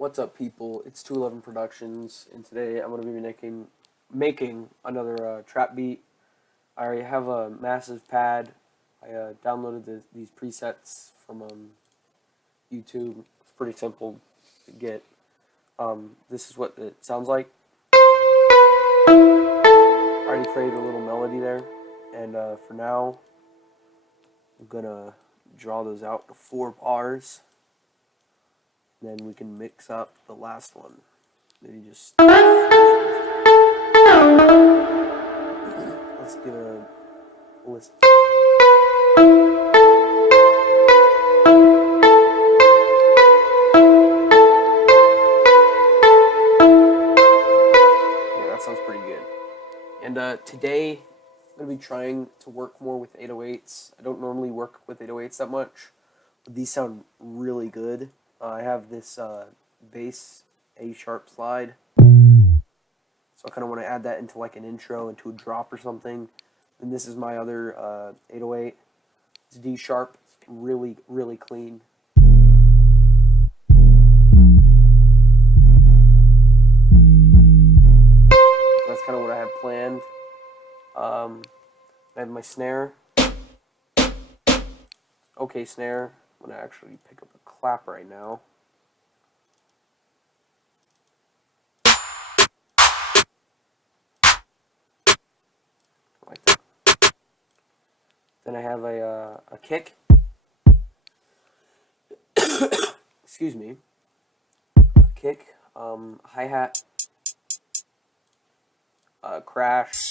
What's up, people? It's 211 Productions, and today I'm going to be making another trap beat. I already have a massive pad. I downloaded these presets from YouTube. It's pretty simple to get. This is what it sounds like. I already created a little melody there, and for now, I'm gonna draw those out to 4 bars. Then we can mix up the last one. Maybe just let's give it a listen. Yeah, that sounds pretty good. And today I'm going to be trying to work more with 808s. I don't normally work with 808s that much, but these sound really good. I have this bass A sharp slide, so I kind of want to add that into like an intro, into a drop or something. And this is my other 808. It's D sharp. It's really, really clean. That's kind of what I have planned. I have my snare. Okay, snare. I'm going to actually pick up a clap right now. Like that. Then I have a kick. Excuse me. A kick, hi-hat, crash.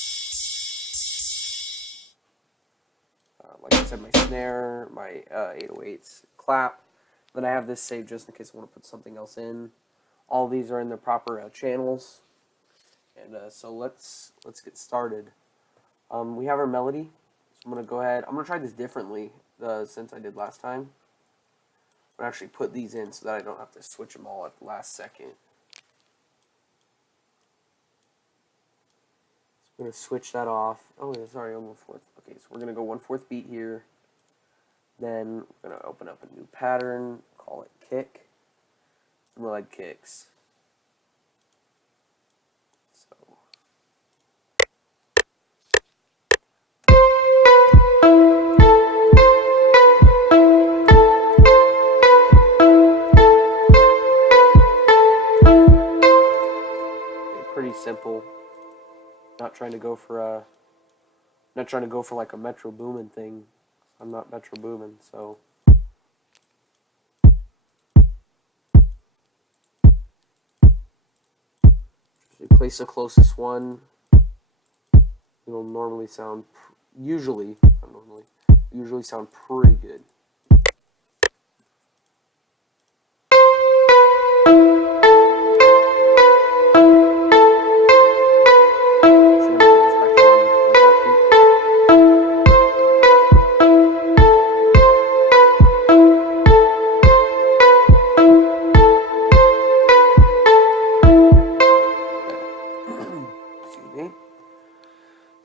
Like I said, my snare, my 808s, clap. Then I have this saved just in case I want to put something else in. All these are in their proper channels. And so let's get started. We have our melody. So I'm going to go ahead. I'm going to try this differently since I did last time. I'm going to actually put these in so that I don't have to switch them all at the last second. So I'm going to switch that off. Oh, yeah, sorry, I'm 1/4. Okay, so we're going to go 1/4 beat here. Then we're going to open up a new pattern, call it kick. And we'll add kicks. So pretty simple. Not trying to go for like a Metro Boomin thing. I'm not Metro Boomin, so just place the closest one. It'll normally sound usually sound pretty good.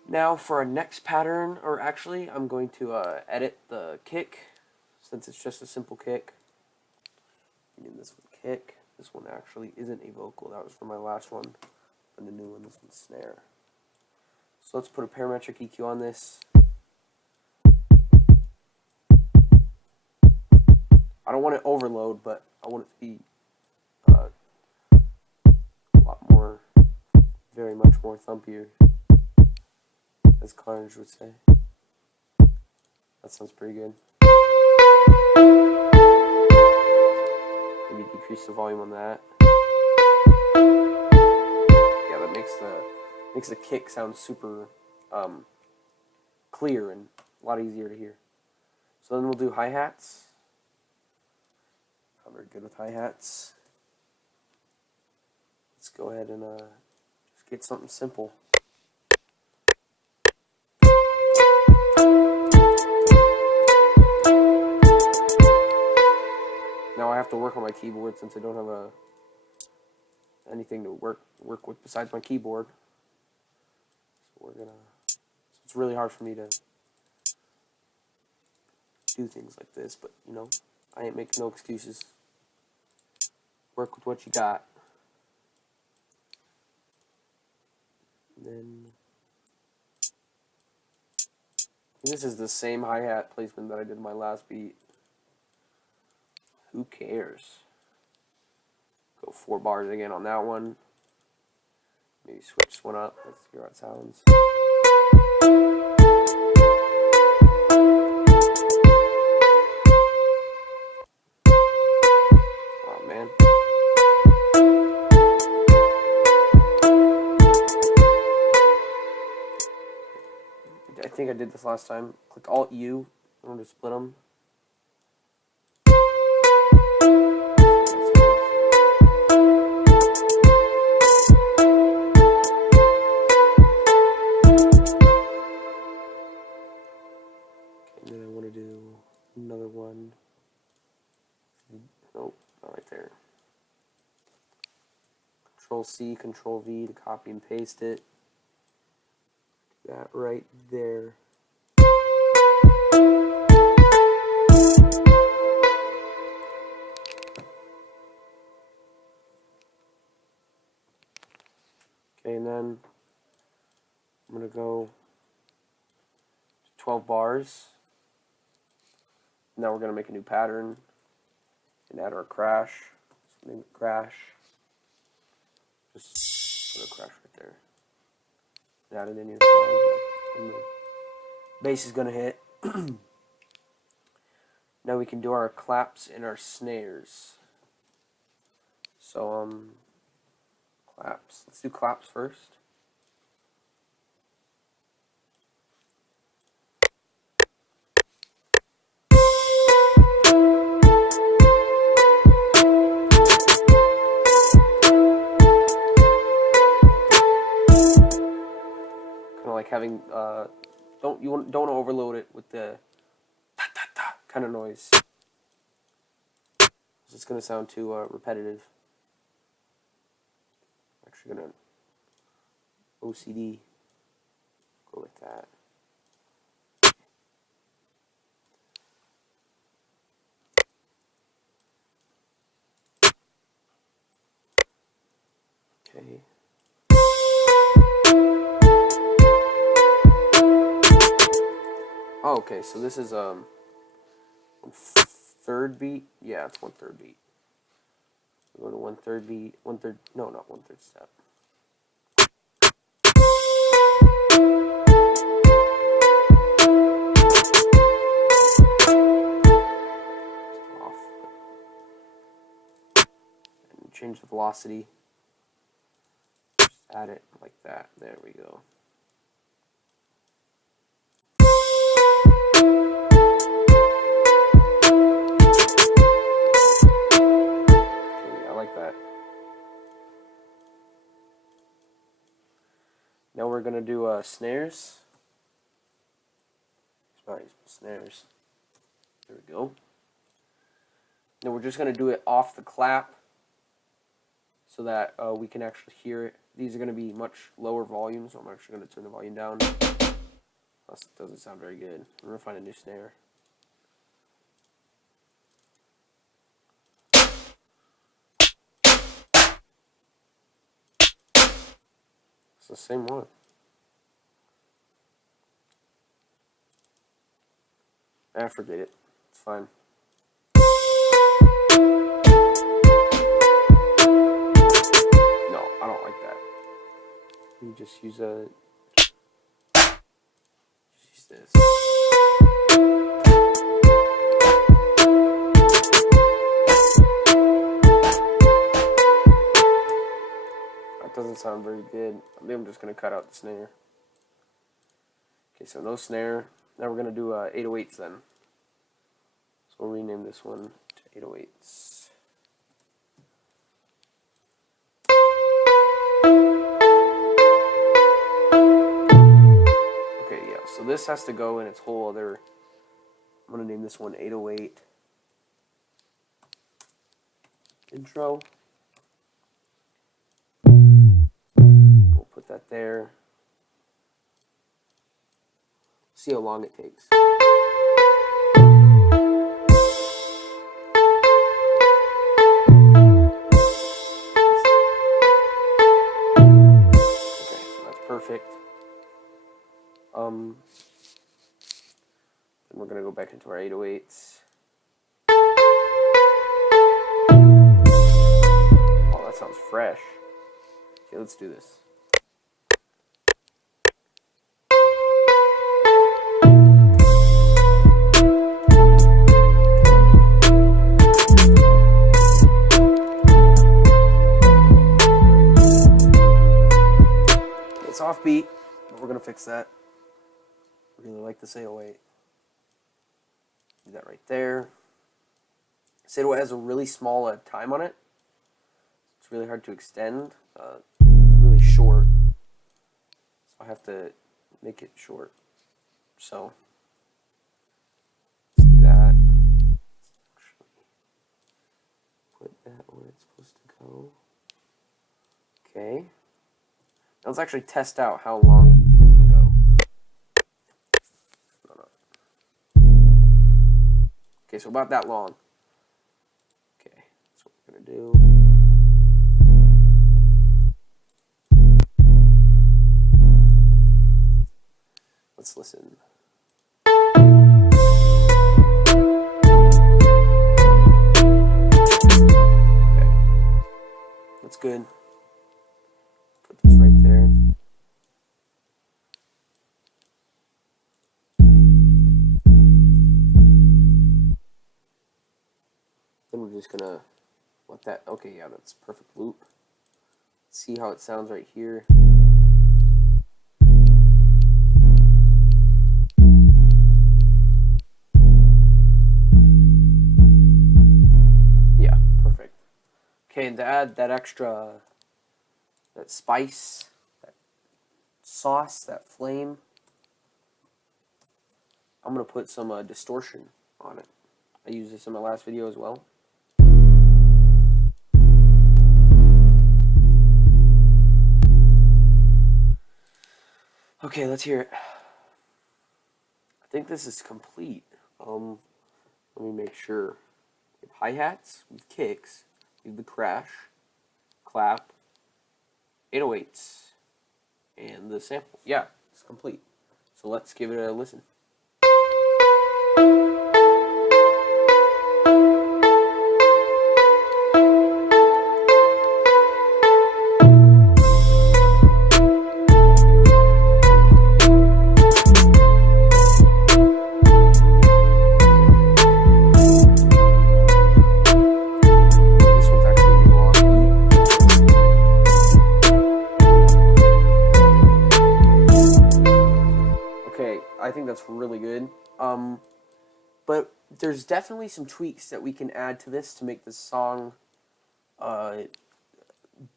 Now for our next pattern, or actually I'm going to edit the kick, since it's just a simple kick. And this one kick, this one actually isn't a vocal, that was for my last one, and the new one, this one's snare. So let's put a parametric EQ on this. I don't want it overload, but I want it to be a lot more, very much more thumpier, as Carnage would say. That sounds pretty good. Maybe decrease the volume on that. Yeah, that makes the kick sound super clear and a lot easier to hear. So then we'll do hi-hats. I'm very good with hi-hats. Let's go ahead and just get something simple. Now I have to work on my keyboard since I don't have anything to work with besides my keyboard. So it's really hard for me to do things like this, but you know, I ain't making no excuses. work with what you got. And then this is the same hi-hat placement that I did in my last beat. Who cares? Go 4 bars again on that one. Maybe switch this one up. Let's hear how it sounds. Oh man. I think I did this last time. Click Alt U in order to split them. And then I want to do another one. Nope, not right there. Control C, Control V to copy and paste it. Do that right there. Okay, and then I'm going to go to 12 bars. Now we're going to make a new pattern and add our crash. So name it crash. Just put a crash right there. And add it in your song. And the bass is going to hit. Now we can do our claps and our snares. So, claps. Let's do claps first. Kind of like having, don't want to overload it with the ta ta ta kind of noise. It's going to sound too repetitive. I'm actually going to OCD go with that. Okay. Oh, okay, so this is 1/3 beat. Yeah, it's 1/3 beat. We'll go to 1/3 beat. 1/3. No, not 1/3 step. Off. And change the velocity. Just add it like that. There we go. That. Now we're going to do snares. Sorry, snares. There we go. Now we're just going to do it off the clap so that we can actually hear it. These are going to be much lower volume, so I'm actually going to turn the volume down. Plus, it doesn't sound very good. I'm going to find a new snare. It's the same one. Forget it. It's fine. No, I don't like that. You just use this. That doesn't sound very good. Maybe I'm just going to cut out the snare. Okay, so no snare. Now we're going to do 808s then. So we'll rename this one to 808s. Okay, yeah, so this has to go in its whole other... I'm going to name this one 808 intro. We'll put that there. See how long it takes. Then we're gonna go back into our 808s. Oh, that sounds fresh. Okay, let's do this. It's offbeat, but we're gonna fix that. Really like this 808. Do that right there. This 808 has a really small time on it. It's really hard to extend. It's really short, so I have to make it short. So let's do that. Actually, put that where it's supposed to go. Okay. Now let's actually test out how long it can go. Okay, so about that long. Okay, that's what we're gonna do. Let's listen. Okay, that's good. Put this right there. Then we're just gonna let that. Okay, yeah, that's perfect loop. See how it sounds right here. Yeah, perfect. Okay, and to add that extra, that spice, that sauce, that flame, I'm gonna put some distortion on it. I used this in my last video as well. Okay, let's hear it. I think this is complete. Let me make sure. We have hi-hats, we have kicks, we have the crash, clap, 808s, and the sample. Yeah, it's complete. So let's give it a listen. I think that's really good. But there's definitely some tweaks that we can add to this to make this song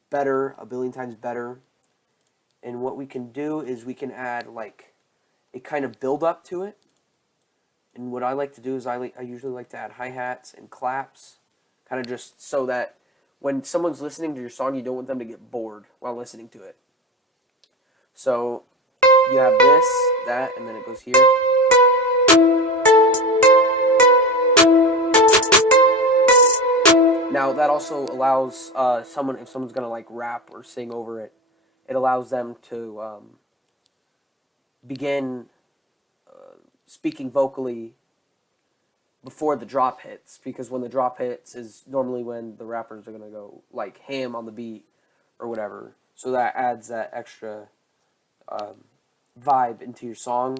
better, a billion times better. And what we can do is we can add like a kind of build up to it. And what I like to do is I usually like to add hi-hats and claps, kind of just so that when someone's listening to your song, you don't want them to get bored while listening to it. So you have this, that, and then it goes here. Now that also allows if someone's gonna like rap or sing over it, it allows them to begin speaking vocally before the drop hits, because when the drop hits is normally when the rappers are gonna go like ham on the beat or whatever. So that adds that extra vibe into your song.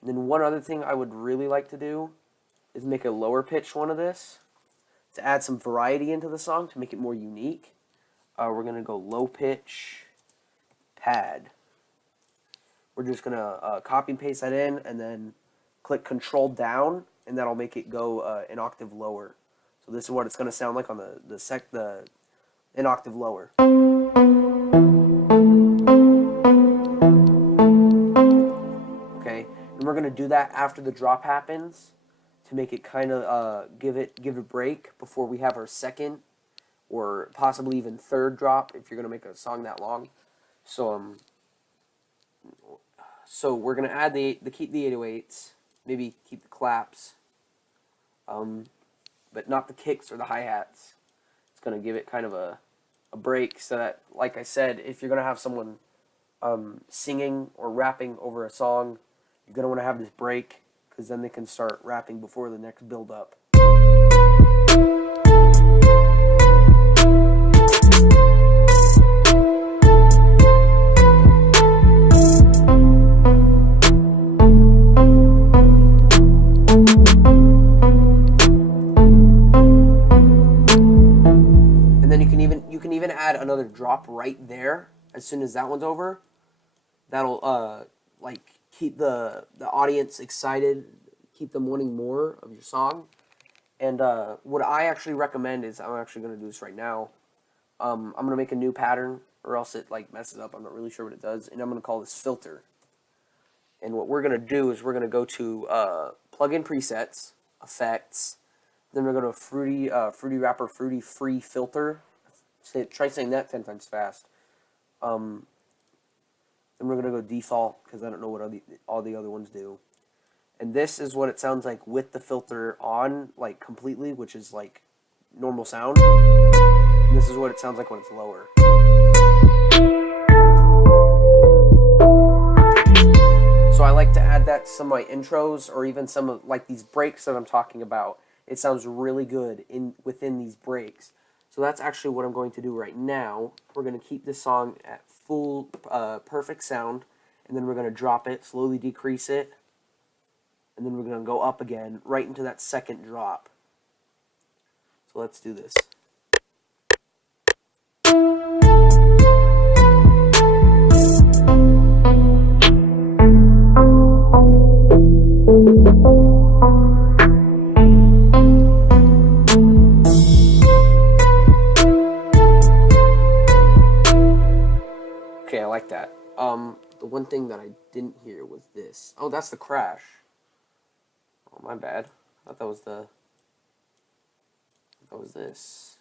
And then one other thing I would really like to do is make a lower pitch one of this to add some variety into the song to make it more unique. We're gonna go low pitch pad. We're just gonna copy and paste that in, and then click Control down, and that'll make it go an octave lower. So this is what it's gonna sound like on the an octave lower. Okay, and we're gonna do that after the drop happens to make it kind of give it a break before we have our second or possibly even third drop if you're gonna make a song that long. So so we're gonna add keep the 808s, maybe keep the claps, but not the kicks or the hi-hats. It's gonna give it kind of a break so that, like I said, if you're gonna have someone singing or rapping over a song, You're going to want to have this break because then they can start rapping before the next build up. And then you can even add another drop right there as soon as that one's over. That'll like keep the audience excited, keep them wanting more of your song. And what I actually recommend is, I'm actually going to do this right now. I'm going to make a new pattern, or else it like messes up. I'm not really sure what it does. And I'm going to call this filter. And what we're going to do is we're going to go to plugin presets, effects. Then we're going to go to Fruity Wrapper, Fruity Free Filter. Try saying that 10 times fast. Then we're going to go default, because I don't know what all the other ones do. And this is what it sounds like with the filter on, like completely, which is like normal sound. And this is what it sounds like when it's lower. So I like to add that to some of my intros, or even some of like these breaks that I'm talking about. It sounds really good within these breaks. So that's actually what I'm going to do right now. We're going to keep this song at full perfect sound, and then we're going to drop it, slowly decrease it, and then we're going to go up again right into that second drop. So let's do this. Okay, I like that. The one thing that I didn't hear was this. Oh, that's the crash. Oh, my bad. I thought that was this.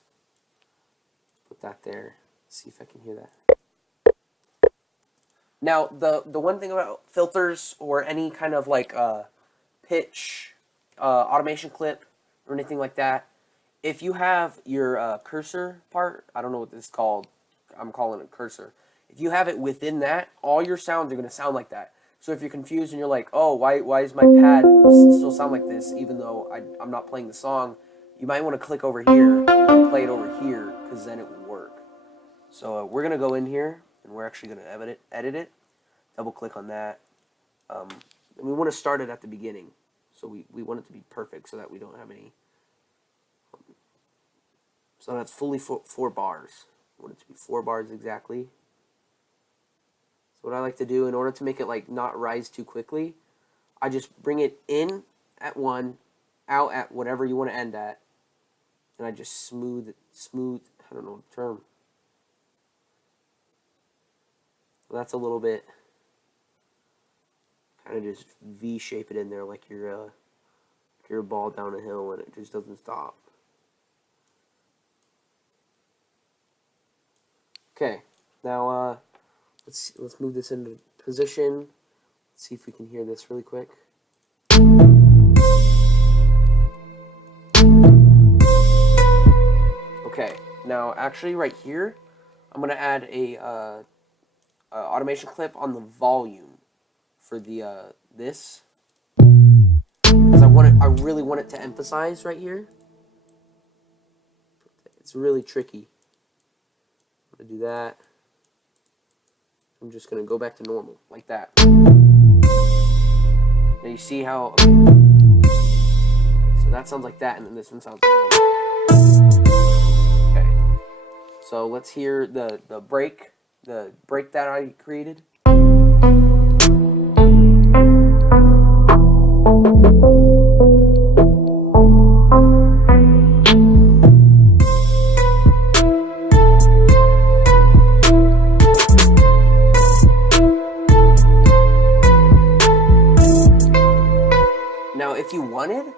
Put that there. See if I can hear that. Now, the one thing about filters or any kind of like pitch, automation clip, or anything like that, if you have your cursor part, I don't know what this is called. I'm calling it cursor. If you have it within that, all your sounds are going to sound like that. So if you're confused and you're like, oh, why is my pad still sound like this, even though I'm not playing the song, you might want to click over here and play it over here, because then it will work. So we're going to go in here, and we're actually going to edit it. Double click on that. And we want to start it at the beginning. So we want it to be perfect so that we don't have any. So that's fully 4 bars. I want it to be 4 bars exactly. So what I like to do, in order to make it like not rise too quickly, I just bring it in at 1, out at whatever you want to end at, and I just smooth, I don't know the term. So that's a little bit, kind of just V-shape it in there like you're a ball down a hill and it just doesn't stop. Okay, now let's move this into position. Let's see if we can hear this really quick. Okay, now actually right here, I'm gonna add a automation clip on the volume for the this, because I really want it to emphasize right here. It's really tricky. I'm gonna do that. I'm just gonna go back to normal like that. Now you see how? Okay, so that sounds like that, and then this one sounds like normal. Okay. So let's hear the break that I created. Now, if you wanted,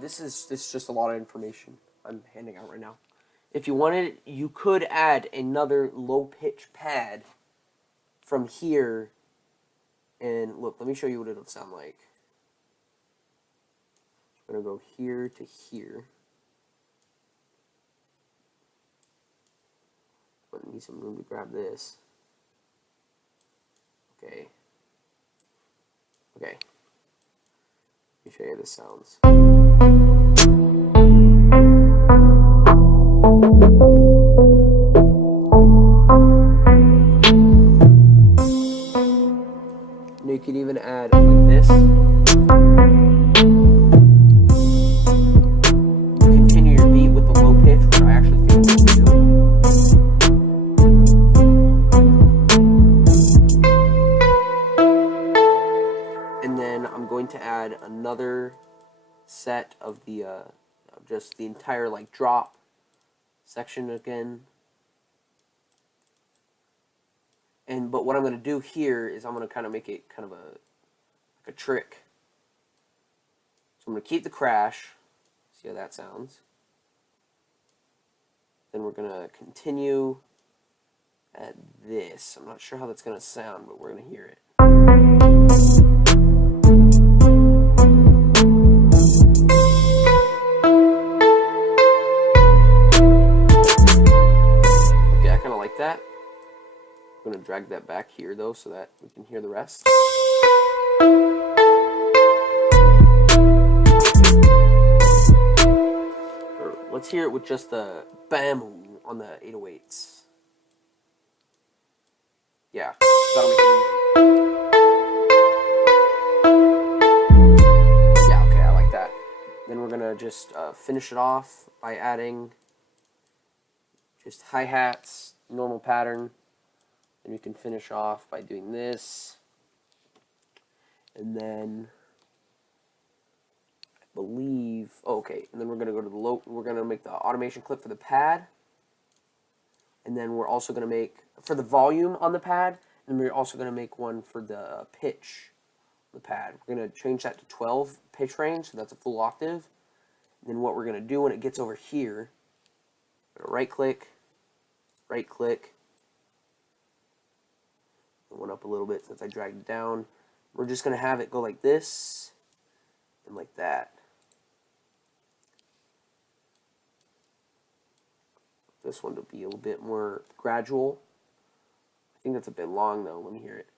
this is just a lot of information I'm handing out right now. If you wanted, you could add another low pitch pad from here, and look, let me show you what it'll sound like. I'm gonna go here to here. I need some room to grab this. Okay. show you how this sounds. And you can even add like this. Continue your beat with the low pitch, which I actually think we can do. And then I'm going to add another set of the just the entire like drop section again. But what I'm going to do here is I'm going to kind of make it kind of like a trick. So I'm going to keep the crash. See how that sounds. Then we're going to continue at this. I'm not sure how that's going to sound, but we're going to hear it. Okay, I kind of like that. I'm going to drag that back here though so that we can hear the rest. Let's hear it with just the bam on the 808s. Yeah, that'll make it even. Yeah, okay, I like that. Then we're gonna just finish it off by adding just hi-hats, normal pattern. And we can finish off by doing this. And then I believe, oh, okay, and then we're gonna go to the low, we're gonna make the automation clip for the pad. And then we're also gonna make, for the volume on the pad, and we're also gonna make one for the pitch on the pad. We're gonna change that to 12 pitch range, so that's a full octave. And then what we're gonna do when it gets over here, we're gonna right click, one up a little bit since I dragged it down. We're just going to have it go like this and like that. This one to be a little bit more gradual. I think that's a bit long though. Let me hear it.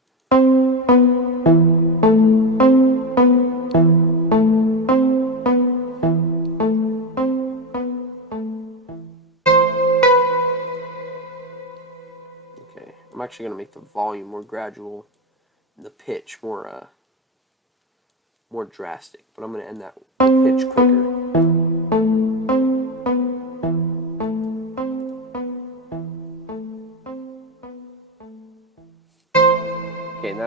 I'm actually going to make the volume more gradual and the pitch more drastic, but I'm going to end that pitch quicker. Okay, and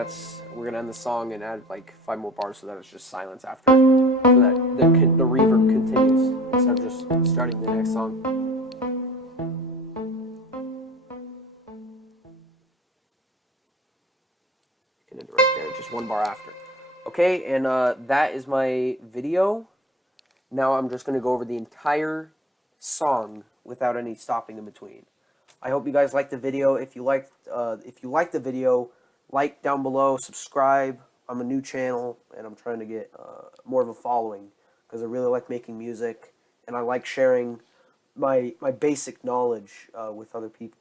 we're going to end the song and add like 5 more bars so that it's just silence after, so that the reverb continues instead of just starting the next song. Right there, just 1 bar after. Okay, and that is my video. Now I'm just going to go over the entire song without any stopping in between. I hope you guys liked the video. If you liked the video, like down below, subscribe. I'm a new channel, and I'm trying to get more of a following because I really like making music, and I like sharing my basic knowledge with other people.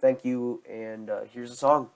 Thank you, and here's the song.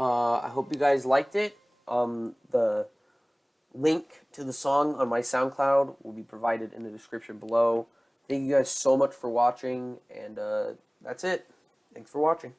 I hope you guys liked it. The link to the song on my SoundCloud will be provided in the description below. Thank you guys so much for watching, and that's it. Thanks for watching.